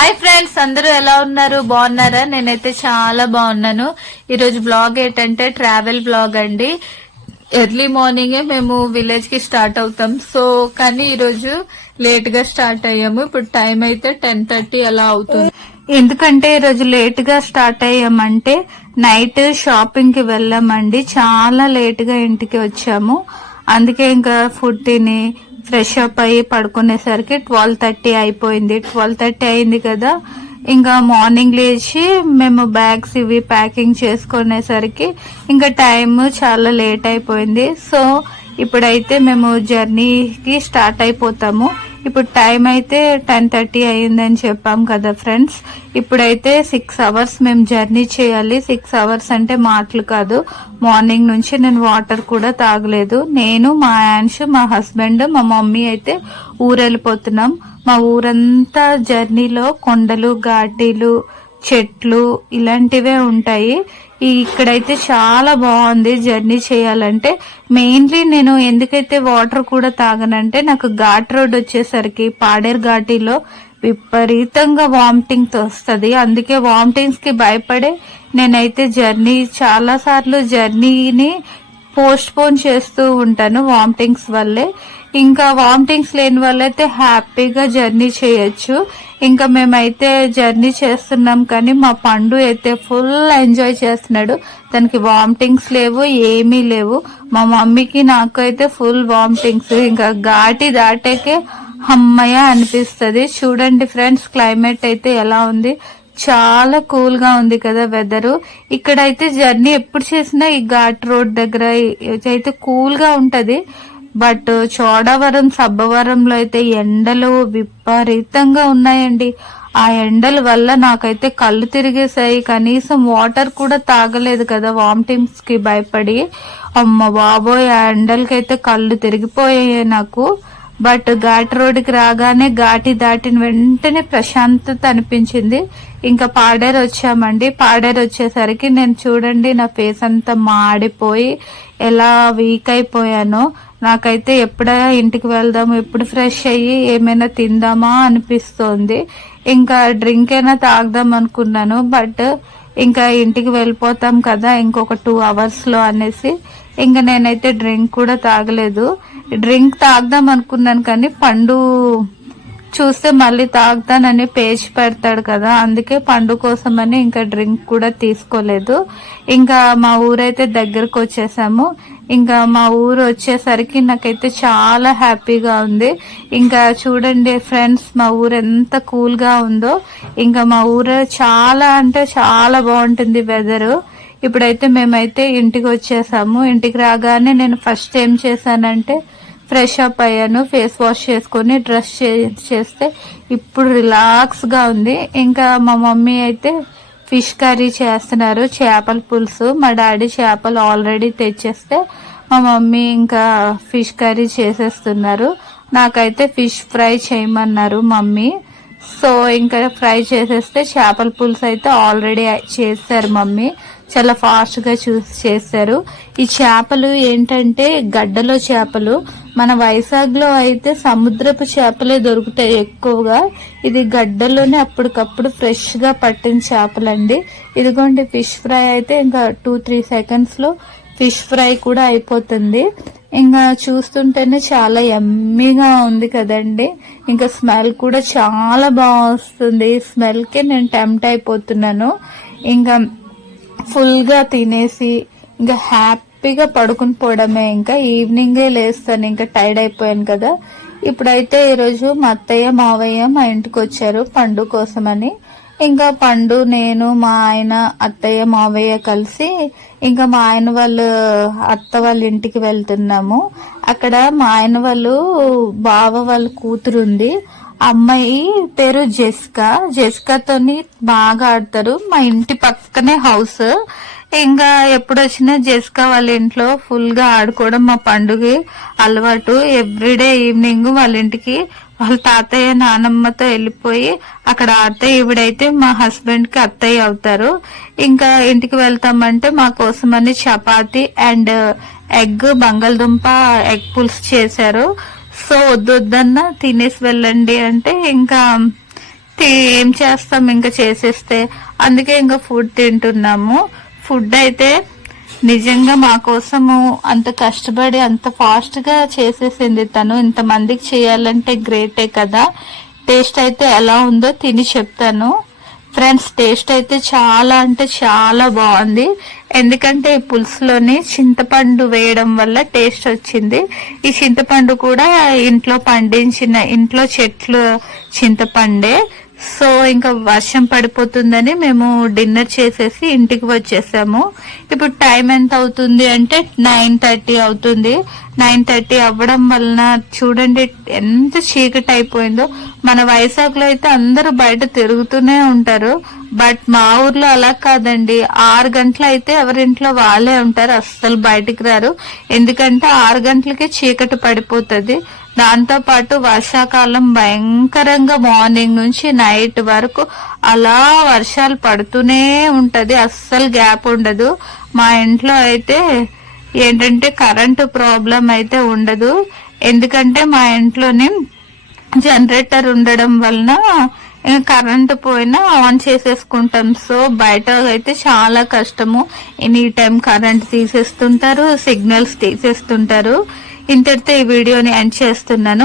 Hi friends, అందరూ ఎలా ఉన్నారు? బాగున్నారా? నేనైతే చాలా బాగున్నాను. ఈరోజు బ్లాగ్ ఏంటంటే ట్రావెల్ బ్లాగ్ అండి. ఎర్లీ మార్నింగే మేము విలేజ్ కి స్టార్ట్ అవుతాం. కానీ ఈరోజు లేట్ గా స్టార్ట్ అయ్యాము. ఇప్పుడు టైం అయితే 10:30 అలా అవుతుంది. ఎందుకంటే ఈరోజు లేట్ గా స్టార్ట్ అయ్యామంటే నైట్ షాపింగ్ కి వెళ్ళామండి. చాలా లేట్ గా ఇంటికి వచ్చాము. అందుకే ఇంకా ఫుడ్ తిని ఫ్రెష్ అప్ అయ్యి పడుకునేసరికి 12:30 అయిపోయింది. 12:30 అయింది కదా, ఇంకా మార్నింగ్ లేచి మేము బ్యాగ్స్ ఇవి ప్యాకింగ్ చేసుకునేసరికి ఇంకా టైం చాలా లేట్ అయిపోయింది. ఇప్పుడైతే మేము జర్నీకి స్టార్ట్ అయిపోతాము. ఇప్పుడు టైం అయితే 10:30 అయిందని చెప్పాం కదా ఫ్రెండ్స్. ఇప్పుడైతే 6 అవర్స్ మేము జర్నీ చేయాలి. 6 అవర్స్ అంటే మాటలు కాదు. మార్నింగ్ నుంచి నేను వాటర్ కూడా తాగలేదు. నేను, మా యాన్ష్, మా హస్బెండ్, మా మమ్మీ అయితే ఊరెళ్ళిపోతున్నాం. మా ఊరంతా జర్నీలో కొండలు, ఘాటీలు, చెట్లు ఇలాంటివే ఉంటాయి. ఇక్కడైతే చాలా బాగుంది జర్నీ చేయాలంటే. మెయిన్లీ నేను ఎందుకైతే వాటర్ కూడా తాగనంటే నాకు ఘాట్ రోడ్ వచ్చేసరికి పాడేరు ఘాటీలో విపరీతంగా వామిటింగ్స్ వస్తుంది. అందుకే వామిటింగ్స్ కి భయపడే నేనైతే చాలా సార్లు జర్నీని పోస్ట్ పోన్ చేస్తూ ఉంటాను వామిటింగ్స్ వల్లే. ఇంకా వామిటింగ్స్ లేని వాళ్ళైతే హ్యాపీగా జర్నీ చేయొచ్చు. ఇంకా మేమైతే జర్నీ చేస్తున్నాం కానీ మా పండు అయితే ఫుల్ ఎంజాయ్ చేస్తున్నాడు. తనకి వామిటింగ్స్ లేవు, ఏమీ లేవు. మా మమ్మీకి నాకు అయితే ఫుల్ వామిటింగ్స్. ఇంకా ఘాటి దాటాకే అమ్మయ్య అనిపిస్తుంది. చూడండి ఫ్రెండ్స్, క్లైమేట్ అయితే ఎలా ఉంది. చాలా కూల్ గా ఉంది కదా వెదరు. ఇక్కడైతే జర్నీ ఎప్పుడు చేసినా ఈ ఘాట్ రోడ్ దగ్గర అయితే కూల్ గా ఉంటది. బట్ చోడవరం, సబ్బవరంలో అయితే ఎండలు విపరీతంగా ఉన్నాయండి. ఆ ఎండల వల్ల నాకైతే కళ్ళు తిరిగేసాయి. కనీసం వాటర్ కూడా తాగలేదు కదా వామిటింగ్స్ కి భయపడి. అమ్మ బాబోయ్, ఆ ఎండలకైతే కళ్ళు తిరిగిపోయాయి నాకు. బట్ ఘాట్ రోడ్డుకి రాగానే ఘాటి దాటిన వెంటనే ప్రశాంతత అనిపించింది. ఇంకా పాడేరు వచ్చామండి. పాడేరు వచ్చేసరికి నేను చూడండి నా ఫేస్ అంతా మాడిపోయి ఎలా వీక్ అయిపోయానో. నాకైతే ఎప్పుడా ఇంటికి వెళ్దాము, ఎప్పుడు ఫ్రెష్ అయ్యి ఏమైనా తిందామా అనిపిస్తోంది. ఇంకా డ్రింక్ అయినా తాగదాం అనుకున్నాను. బట్ ఇంకా ఇంటికి వెళ్ళిపోతాం కదా ఇంకొక 2 అవర్స్ లో అనేసి ఇంకా నేనైతే డ్రింక్ కూడా తాగలేదు. డ్రింక్ తాగదాం అనుకున్నాను కానీ పండు చూస్తే మళ్ళీ తాగుతానని పేచి పెడతాడు కదా, అందుకే పండు కోసమని ఇంకా డ్రింక్ కూడా తీసుకోలేదు. ఇంకా మా ఊరైతే దగ్గరకు వచ్చేసాము. ఇంకా మా ఊరు వచ్చేసరికి నాకైతే చాలా హ్యాపీగా ఉంది. ఇంకా చూడండి ఫ్రెండ్స్, మా ఊరు ఎంత కూల్ గా ఉందో. ఇంకా మా ఊరు చాలా అంటే చాలా బాగుంటుంది వెదరు. ఇప్పుడైతే మేమైతే ఇంటికి వచ్చేసాము. ఇంటికి రాగానే నేను ఫస్ట్ ఏం చేశానంటే ఫ్రెష్ అప్ అయ్యాను. ఫేస్ వాష్ చేసుకొని డ్రెస్ చేస్తే ఇప్పుడు రిలాక్స్ గా ఉంది. ఇంకా మా మమ్మీ అయితే ఫిష్ కర్రీ చేస్తున్నారు, చేపల పులుసు. మా డాడీ చేపలు ఆల్రెడీ తెచ్చేస్తే మా మమ్మీ ఇంకా ఫిష్ కర్రీ చేసేస్తున్నారు. నాకైతే ఫిష్ ఫ్రై చేయమన్నారు మమ్మీ. ఇంకా ఫ్రై చేసేస్తే చేపల పులుసు అయితే ఆల్రెడీ చేశారు మమ్మీ. చాలా ఫాస్ట్ గా చేశారు. ఈ చేపలు ఏంటంటే గడ్డలో చేపలు. మన వైజాగ్ లో అయితే సముద్రపు చేపలే దొరుకుతాయి ఎక్కువగా. ఇది గడ్డలోనే అప్పటికప్పుడు ఫ్రెష్ గా పట్టిన చేపలండి. ఇదిగోండి ఫిష్ ఫ్రై అయితే ఇంకా 2-3 సెకండ్స్ లో ఫిష్ ఫ్రై కూడా అయిపోతుంది. ఇంకా చూస్తుంటేనే చాలా యమ్మీగా ఉంది కదండి. ఇంకా స్మెల్ కూడా చాలా బాగా వస్తుంది. స్మెల్ కి నేను టెంప్ట్ అయిపోతున్నాను. ఇంకా ఫుల్ గా తినేసి ఇంకా హ్యాపీగా పడుకుని పోవడమే. ఇంకా ఈవినింగే లేస్తాను, ఇంకా టైర్డ్ అయిపోయాను కదా. ఇప్పుడైతే ఈరోజు మా అత్తయ్య మావయ్య మా ఇంటికి వచ్చారు పండు కోసమని. ఇంకా పండు, నేను, మా ఆయన, అత్తయ్య, మావయ్య కలిసి ఇంకా మా ఆయన వాళ్ళ అత్త వాళ్ళ ఇంటికి వెళ్తున్నాము. అక్కడ మా ఆయన వాళ్ళు బావ వాళ్ళ కూతురు ఉంది. అమ్మాయి పేరు జెసికాతోని బాగా ఆడతారు. మా ఇంటి పక్కనే హౌస్. ఇంకా ఎప్పుడు వచ్చినా జెసికా వాళ్ళ ఇంట్లో ఫుల్ గా ఆడుకోవడం మా పండుగ అలవాటు. ఎవ్రీడే ఈవినింగ్ వాళ్ళ ఇంటికి వాళ్ళ తాతయ్య నానమ్మతో వెళ్ళిపోయి అక్కడ ఆడితే ఈవిడైతే మా హస్బెండ్ కి అత్తయ్య అవుతారు. ఇంకా ఇంటికి వెళ్తామంటే మా కోసమని చపాతి అండ్ ఎగ్, బంగాళదుంప ఎగ్ పులుసు చేశారు. వద్దొద్దన్నా తినేసి వెళ్ళండి అంటే ఇంకా ఏం చేస్తాం ఇంకా చేసేస్తే, అందుకే ఇంకా ఫుడ్ తింటున్నాము. ఫుడ్ అయితే నిజంగా మా కోసము అంత కష్టపడి అంత ఫాస్ట్ గా చేసేసింది తను. ఇంతమందికి చేయాలంటే గ్రేటే కదా. టేస్ట్ అయితే ఎలా ఉందో తిని చెప్తాను ఫ్రెండ్స్. టేస్ట్ అయితే చాలా అంటే చాలా బాగుంది. ఎందుకంటే ఈ పులుసులోని చింతపండు వేయడం వల్ల టేస్ట్ వచ్చింది. ఈ చింతపండు కూడా ఇంట్లో పండించిన, ఇంట్లో చెట్లు చింతపండే. సో ఇంకా వర్షం పడిపోతుందని మేము డిన్నర్ చేసేసి ఇంటికి వచ్చేసాము. ఇప్పుడు టైం ఎంత అవుతుంది అంటే 9:30 అవుతుంది. 9:30 అవ్వడం వలన చూడండి ఎంత చీకటి అయిపోయిందో. మన వైజాగ్ లో అయితే అందరూ బయట తిరుగుతూనే ఉంటారు, బట్ మా ఊర్లో అలా కాదండి. 6 గంటలు అయితే ఎవరింట్లో వాళ్ళే ఉంటారు, అస్సలు బయటికి రారు. ఎందుకంటే 6 గంటలకే చీకటి పడిపోతుంది. దాంతో పాటు వర్షాకాలం భయంకరంగా మార్నింగ్ నుంచి నైట్ వరకు అలా వర్షాలు పడుతూనే ఉంటది, అస్సలు గ్యాప్ ఉండదు. మా ఇంట్లో అయితే ఏంటంటే కరెంటు ప్రాబ్లం అయితే ఉండదు. ఎందుకంటే మా ఇంట్లోనే జనరేటర్ ఉండడం వలన కరెంటు పోయినా ఆన్ చేసేసుకుంటాం. సో బయట అయితే చాలా కష్టము. ఎనీ టైం కరెంట్ తీసేస్తుంటారు, సిగ్నల్స్ తీసేస్తుంటారు. ఇంతటితో ఈ వీడియోని ఎండ్ చేస్తున్నాను.